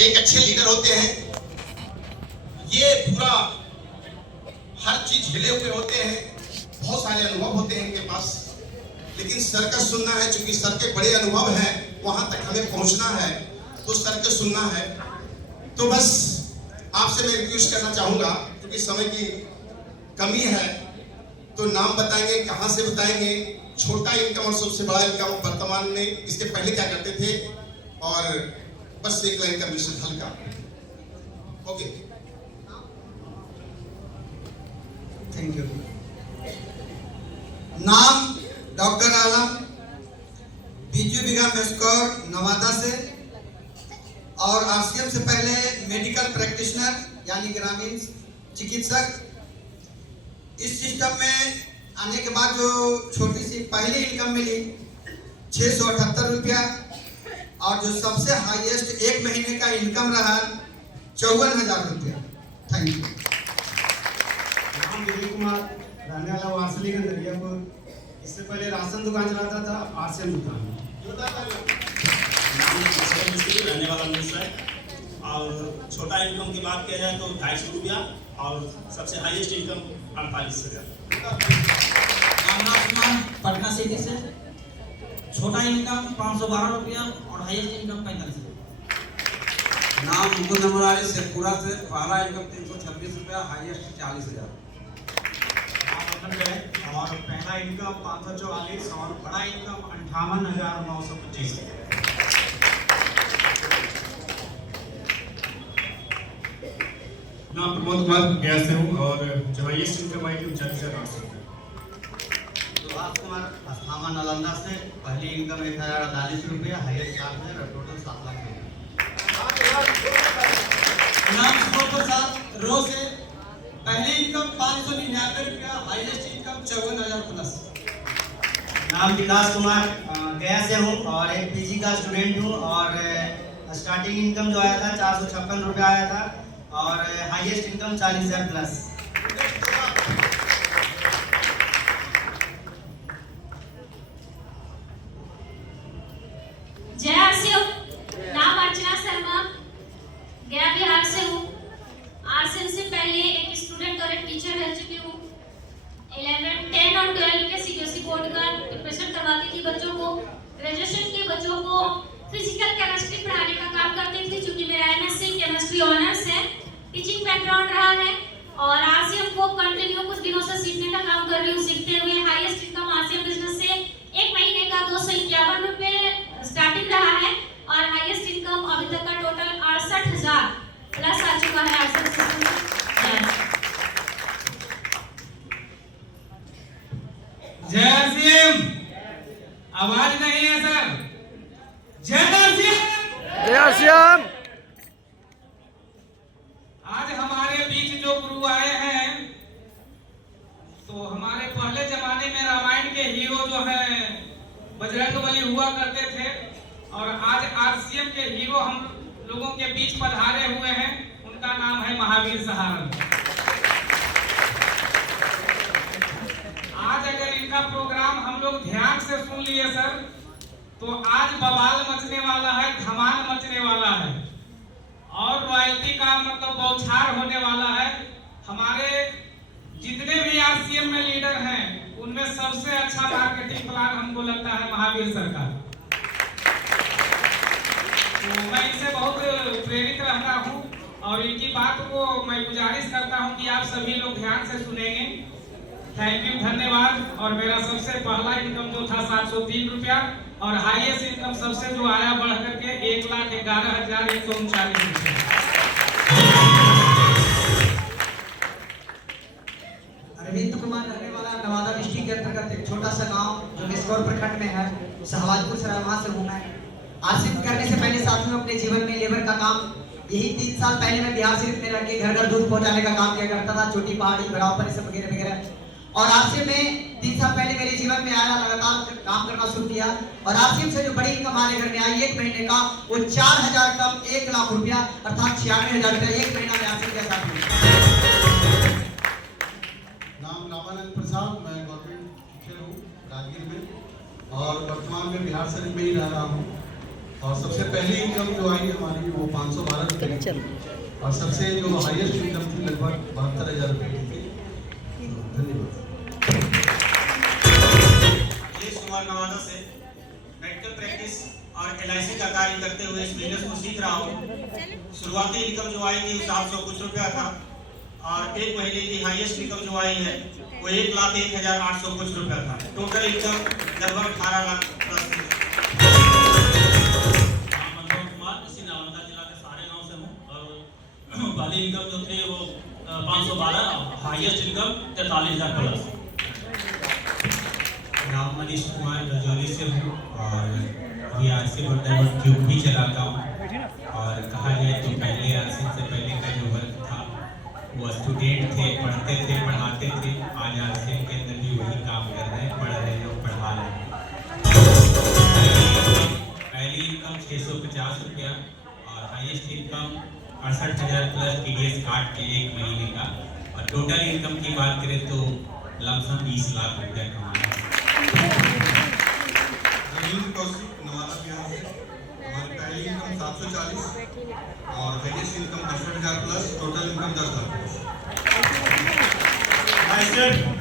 एक अच्छे लीडर होते हैं, ये पूरा हर चीज झेले हुए होते हैं, बहुत सारे अनुभव होते हैं इनके पास, लेकिन सर्कस सुनना है। चूंकि सर के बड़े अनुभव हैं, वहां तक हमें पहुंचना है, तो सर्कस सुनना है। तो बस आपसे मैं रिक्वेस्ट करना चाहूंगा, क्योंकि समय की कमी है, तो नाम बताएंगे, कहां से बताएंगे, छोटा इनकम और सबसे बड़ा इनकम वर्तमान में, इसके पहले क्या करते थे, और बस एक लाइन का मिश्रण हल्का। Okay, thank you. नाम डॉक्टर आलम, बीजू बिगा मेस्कोर नवादा से, और आरसीएम से पहले मेडिकल प्रैक्टिशनर यानी ग्रामीण चिकित्सक। इस सिस्टम में आने के बाद जो छोटी सी पहली इनकम मिली 678 रुपया, और जो सबसे हाईएस्ट एक महीने का इनकम रहा 54,000 रुपया। Thank you. नाम विजय कुमार, रहने वाला वारसलीगंज दरियापुर। इससे पहले राशन दुकान चलाता था, आरसीएम दुकान। नाम रहने वाला मिश्र है, और छोटा इनकम की बात किया जाए तो 250 रुपया, और सबसे हाईएस्ट इनकम 48,000। पटना सिटी से, छोटा इनकम 512 रुपया और हाईएस्ट इनकम 45 रुपया। नाम मुकुंद मुरारी शेखपुरा से, पहला इनकम 326 रुपया, हाईएस्ट 40,000। और पहला इनकम 544 और बड़ा इनकम 58,925। नाम प्रमोद कुमार, गया से हूँ, और जो हाईएस्ट इनकम आई थी 39,800 रुपये। सुभाष कुमार, अस्थामा नालंदा से, पहली इनकम 1,048 रुपया, हाईएस्ट 7,000 और टोटल 7 लाख रुपया। नाम सुबोध प्रसाद, रो से, पहली इनकम 599 रुपया, हाईएस्ट इनकम 54,000 प्लस। नाम विकास कुमार, गया से हूँ, और एक पीजी का स्टूडेंट हूँ, और स्टार्टिंग इनकम जो आया था 456 रुपया आया था, और हाईएस्ट इनकम 40,000 प्लस। जय आरसीएम। नाम अर्चना शर्मा, गया बिहार से हूँ। आरसीएम से पहले एक स्टूडेंट और एक टीचर रह चुकी हूँ। 11, 10 और 12 के सीबीएसई बोर्ड का प्रिपरेशन करवाती थी बच्चों को। ग्रेजुएशन के बच्चों को फिजिकल केमिस्ट्री पढ़ाने का काम करती थी, क्योंकि मेरा एमएससी केमिस्ट्री ऑनर्स है। टीचिंग बैकग्राउंड रहा है, और आरसीएम को कंटिन्यू कुछ दिनों से सीखने का काम कर रही हूँ। सीखते हुए हाईएस्ट इनकम आरसीएम बिजनेस से एक महीने का 251 रुपये स्टार्टिंग रहा है, और हाईएस्ट इनकम अभी तक का टोटल 68,000 प्लस आ चुका है आरसीएम सिस्टम में। जय आरसीएम। आवाज नहीं है सर। जय आरसीएम। जय आरसीएम। आज हमारे बीच जो गुरु आए हैं, तो हमारे पहले जमाने में रामायण के हीरो जो है बजरंगबली हुआ करते थे, और आज आरसीएम के हीरो हम लोगों के बीच पधारे हुए हैं। उनका नाम है महावीर सहारण। आज अगर इनका प्रोग्राम हम लोग ध्यान से सुन लिए सर, तो आज बवाल मचने वाला है, धमाल मचने वाला है, और रॉयल्टी का मतलब बौछार होने वाला है। हमारे जितने भी आरसीएम में लीडर हैं, उनमें सबसे अच्छा मार्केटिंग प्लान हमको लगता है महावीर सर का। तो मैं इनसे बहुत प्रेरित रहता हूँ, और इनकी बात को मैं गुजारिश करता हूँ कि आप सभी लोग ध्यान से सुनेंगे। थैंक यू, धन्यवाद। और मेरा सबसे पहला इनकम जो था 703 रुपया, और हाईएस्ट इनकम सबसे जो आया बढ़ करके 1,11,139 रुपया। अरविंद कुमार, रहने वाला नवादा डिस्ट्रिक्ट के अंतर्गत एक छोटा सा गांव जो मेस्कोर प्रखंड में है, सहवाजपुर सराय, वहां से हूँ मैं। आरसीएम करने से पहले साथियों अपने जीवन में लेबर का काम, यही 3 साल पहले मैं बिहार शरीफ में रह के घर घर दूध पहुंचाने का काम किया करता था, छोटी पहाड़ी घड़ाव पर सब वगैरह वगैरह। और आरसीएम में 3 साल पहले मेरे जीवन में आया, लगातार काम करना शुरू किया, और आरसीएम से जो बड़ी इनकम हमारे घर में आई एक महीने का, वो 4,000 कम 1 लाख रुपया, अर्थात 96,000 रुपया एक महीना में आरसीएम के साथ मिला। नाम रामानंद प्रसाद, मैं गवर्नमेंट टीचर हूँ राजगीर में, और वर्तमान में बिहार शरीफ में ही रह रहा हूँ। और सबसे पहली इनकम जो आई हमारी वो 512 रुपये की और सबसे जो हाईएस्ट इनकम थी लगभग 72,000 रुपये की थी। धन्यवाद। कुमार नवादा से मेडिकल प्रैक्टिस और LIC का कार्य करते हुए इस बिजनेस को सीख रहा हूँ। शुरुआती इनकम जो आई थी 700 कुछ रुपया था और एक महीने की हाईएस्ट इनकम जो आई है वो 1,01,800 कुछ रुपया था। टोटल इनकम लगभग 18 लाख प्लस थी। मनोहर कुमार, इसी नालंदा जिला के सारे गांव से हूँ और पहली इनकम जो थी वो 512, highest income 43,000 plus. Ram Manish Kumar Gajauli से हूँ और RC वंडरवर्ल्ड क्यूब भी चलाता हूँ और कहा जाए तो पहले RC से पहले का जो वर्क था वो स्टूडेंट थे, पढ़ते थे, पढ़ाते थे। आज RC के अंदर भी वही काम कर रहे हैं, पढ़ रहे हैं और पढ़ा रहे हैं। पहली इनकम 650 रुपया और हाईएस्ट इनकम 68,000 प्लस TDS काट के एक महीने का और टोटल इनकम की बात करें तो लमसम 20 लाख रुपया कमाया। नवादा बिहार से हमारी पहली इनकम 740 और highest income 65,000 plus, total income 10 lakh plus.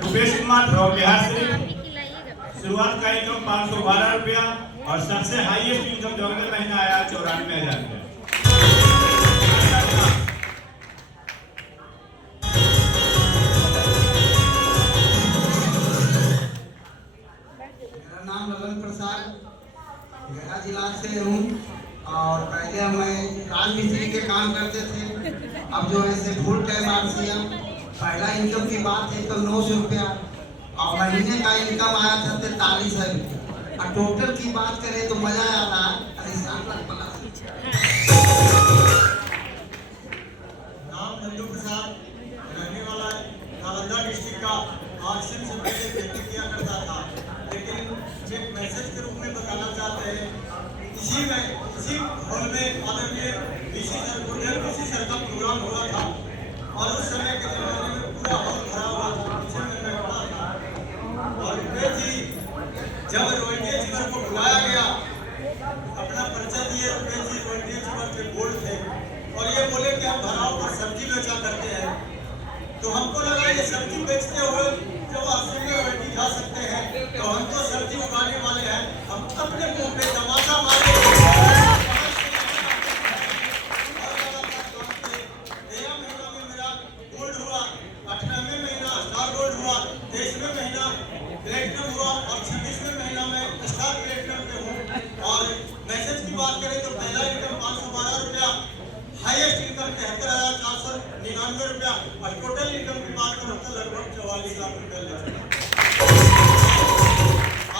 Bhupesh Kumar Bihar से शुरुआत का इनकम 512 रुपया और सबसे हाईएस्ट इनकम जो अगले महीना आया 94,000 रुपया। मेरा नाम ललन प्रसाद गया जिला से हूँ और पहले मैं राजमिस्त्री के काम करते थे। अब जो है से फुल टाइम RCM। पहला इनकम की बात है तो 900 रुपया और महीने का इनकम आया था 43,000 रुपया और टोटल की बात करें तो मजा आ रहा है 7 लाख प्लस। नाम नंदू प्रसाद, रहने वाला नालंदा डिस्ट्रिक्ट का। RCM से पहले खेती किया करता था, लेकिन एक मैसेज के रूप में बताना चाहते हैं। इसी हॉल में आदरणीय DC सर का प्रोग्राम हुआ था और उस समय के जमाने में पूरा हॉल भरा हुआ था। पीछे में मैं खड़ा था और रुपेश जी जब रोहिणी जीवर को बुलाया गया, अपना परिचय दिए। रुपेश जी रोहिणी जीवर के बोर्ड थे और ये बोले कि हम भराव पर सब्जी बेचा करते हैं। तो हमको लगा ये सब्जी बेचते हुए जब RCM में रोटी खा सकते हैं तो हम तो सब्जी उगाने वाले हैं, हम अपने मुंह पे तमाचा मारे। प्लेटिनम हुआ और 26वें महीना में स्टार प्लेटिनम पे हूँ। और मैसेज की बात करें तो पहला इनकम 512 रुपया, हाईएस्ट इनकम 73,499 रुपया और टोटल इनकम की बात करें तो लगभग 44 लाख रुपया।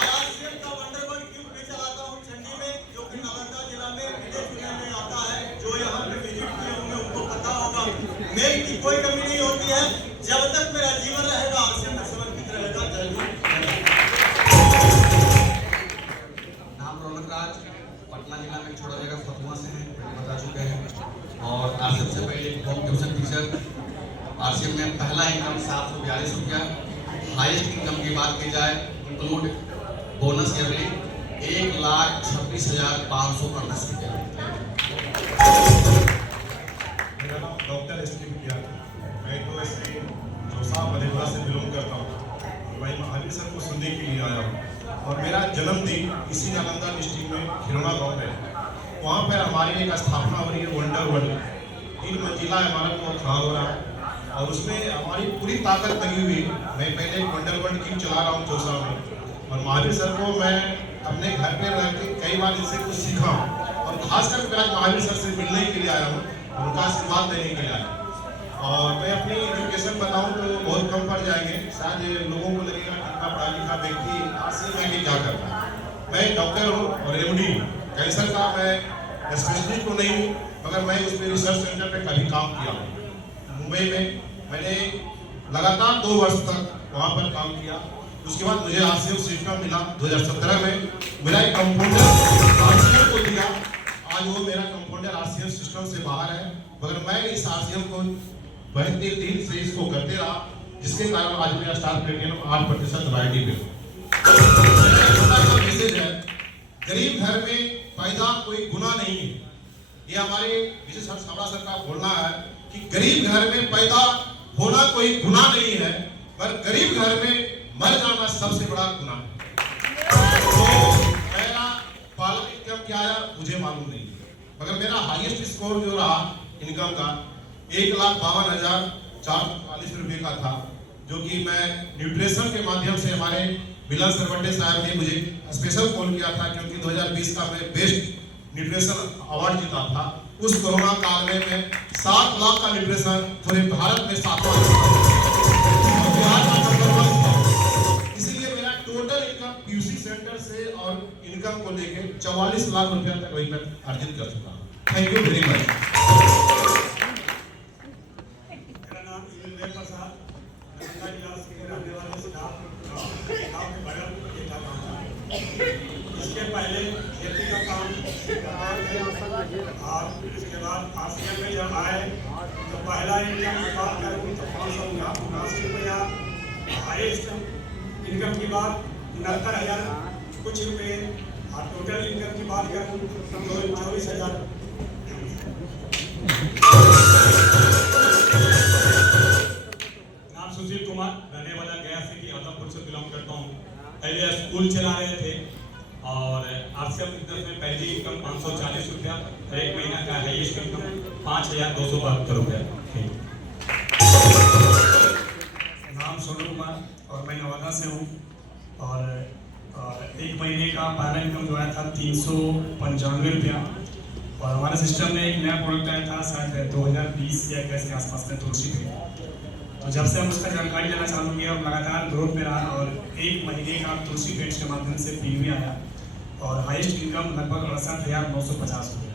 RCM का वंडरवर्ल्ड क्यूब भी चलाता हूँ चंडी में, जो कि नालंदा जिला में मिले जुले में आता है। जो यहाँ पे विजिट किए होंगे उनको पता होगा। मेल की कोई कमी नहीं होती है। जब तक मेरा जीवन रहेगा RCM में समर्पित रहेगा। नाम रौनक राज, पटना जिला में छोड़ा जगह फतुआ से हैं, बता चुके हैं। और RCM से पहले होम ट्यूशन टीचर। RCM में पहला इनकम 742 रुपया, हाईएस्ट इनकम की बात की जाए इंक्लूड बोनस एवरेज 1,26,519 रुपया। मेरा नाम डॉक्टर एस के किया। मैं तो ऐसे जोसा मधेपुरा से बिलोंग करता हूँ। भाई महावीर सर को सुनने के लिए आया हूँ और मेरा जन्मदिन इसी नालंदा डिस्ट्रिक्ट में खिलौना गाँव में है। वहाँ पर हमारी एक स्थापना हो रही है वंडरवर्ल्ड। 3 मंजिला इमारत को खड़ा हो रहा है और उसमें हमारी पूरी ताकत लगी हुई। मैं पहले वंडरवर्ल्ड की चला रहा हूँ जोसा में और महावीर सर को मैं अपने घर पे रह के कई बार इनसे कुछ सीखा और खासकर मैं आज महावीर सर से मिलने के लिए आया हूँ, उनका आशीर्वाद लेने के लिए आया। और मैं अपनी एजुकेशन बताऊँ तो बहुत कम पड़ जाएंगे, शायद लोगों को लगेगा कि इतना पढ़ा लिखा व्यक्ति RCM में क्या करता है। मैं डॉक्टर हूँ और MD कैंसर का मैं स्पेशलिस्ट तो नहीं हूँ, मगर मैं उस पर रिसर्च सेंटर पे कभी काम किया हूँ। मुंबई में मैंने लगातार 2 वर्ष तक वहाँ पर काम किया। उसके बाद मुझे RCM सिस्टम मिला 2017 में। मेरा एक कंपाउंडर RCM को दिया, आज वो मेरा कंपाउंडर RCM सिस्टम से बाहर है, मगर मैं इस RCM को बढ़ते दिन से इसको करते रहा, जिसके कारण आज मेरा स्टार प्लेटिनम 8% रॉयल्टी पे। छोटा सा मैसेज है, गरीब घर में पैदा कोई गुनाह नहीं है। ये हमारे विशेष हावड़ा सर का बोलना है कि गरीब घर में पैदा होना कोई गुनाह नहीं है, पर गरीब घर में मर जाना सबसे बड़ा गुनाह है। तो मेरा पालन इनकम क्या आया मुझे मालूम नहीं, मगर मेरा हाईएस्ट स्कोर जो रहा इनकम का 1,52,440 रुपये का था, जो कि मैं न्यूट्रिशन के माध्यम से हमारे मिलन सरवटे साहब ने मुझे स्पेशल कॉल किया था, क्योंकि 2020 का मैं बेस्ट न्यूट्रिशन अवार्ड जीता था। उस कोरोना काल में मैं 7 लाख का न्यूट्रिशन पूरे भारत में 7वां और बिहार का नंबर 1 था। इसीलिए मेरा टोटल इनकम पीयूसी सेंटर से और इनकम को लेके 44 लाख रुपया तक वही मैं अर्जित कर चुका हूँ। Thank you very much. मेरा नाम इमल प्रसाद, नालंदा जिला के रहने वाले स्टाफ गाँव के बगल ये था गाँव। इसके पहले खेती का काम करते थे और इसके बाद आसिया में जब आए तो पहला इनकम की बात करूँ तो 579 रुपया, हाईएस्ट इनकम की बात 69,000 कुछ रुपये, और टोटल इनकम की बात करूँ तो 24,000। नाम सुशील कुमार, रहने वाला गया से कि आदमपुर से बिलोंग करता हूँ। पहले स्कूल चला रहे थे और आरसीएम बिजनेस में पहली इनकम 540 रुपया, एक महीना का हाईएस्ट इनकम 5,272 रुपया थी। नाम सोनू कुमार और मैं नवादा से हूँ, और एक महीने का पहला इनकम जो आया था 395 रुपया। और हमारे सिस्टम में एक नया प्रोडक्ट आया था शायद 2020 या 21 के आसपास में, तुलसी पे। तो जब से हम उसका जानकारी लेना चालू किया और लगातार ग्रोथ में रहा, और एक महीने का तुलसी पेट्स के माध्यम से प्रीमियम आया और हाईएस्ट इनकम लगभग 68,950 रुपये।